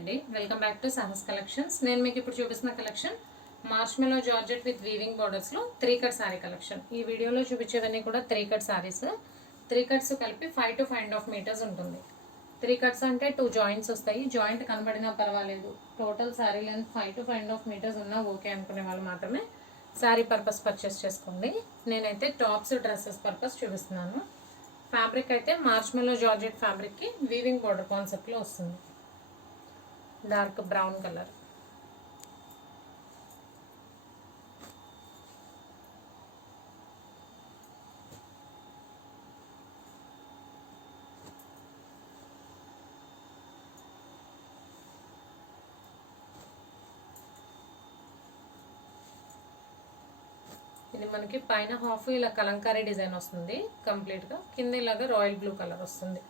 అండి, welcome back to Sahas collections. నేను మీకు ఇప్పుడు చూపిస్తున్న collection marshmallow georgette with weaving borders లో 3 కట్ సారీ కలెక్షన్. ఈ వీడియోలో చూపించేవన్నీ కూడా 3 కట్ సారీస్. 3 కట్స్ కలిపి 5 to 5.5 మీటర్స్ ఉంటుంది. 3 కట్స్ అంటే 2 జాయింట్స్ వస్తాయి. జాయింట్ కనబడినా పర్వాలేదు, total sari length 5 to 5.5 metres ఉన్నా ఓకే అనుకునే వాళ్ళు మాత్రమే సారీ పర్పస్ పర్చేస్ చేసుకోండి. నేనైతే టాప్స్ డ్రెస్సెస్ పర్పస్ చూపిస్తున్నాను. ఫ్యాబ్రిక్ అయితే మార్ష్మెలో జార్జెట్ ఫ్యాబ్రిక్ కి వీవింగ్ బోర్డర్ కాన్సెప్ట్ లో వస్తుంది. Dark brown colour. ఇది మనకి పైన హాఫ్ ఇలా కలంకారీ డిజైన్ వస్తుంది కంప్లీట్ గా, కింద ఇలాగా రాయల్ బ్లూ కలర్ వస్తుంది.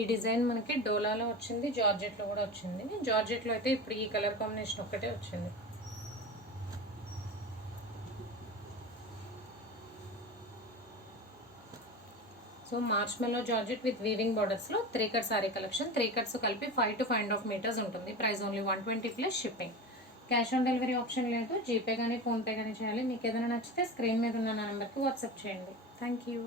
ఈ డిజైన్ మనకి డోలాలో వచ్చింది, జార్జెట్లో కూడా వచ్చింది. జార్జెట్లో అయితే ఇప్పుడు ఈ కలర్ కాంబినేషన్ ఒక్కటే వచ్చింది. So marshmallow georgette with weaving borders లో 3 కట్ సారీ కలెక్షన్. 3 కట్స్ కలిపి 5 to 5.5 మీటర్స్ ఉంటుంది. Price only 120 plus shipping. Cash on delivery option లేదు. జీపే కానీ ఫోన్పే కానీ చేయాలి. మీకు ఏదైనా నచ్చితే స్క్రీన్ మీద ఉన్న నెంబర్కి వాట్సాప్ చేయండి. Thank you.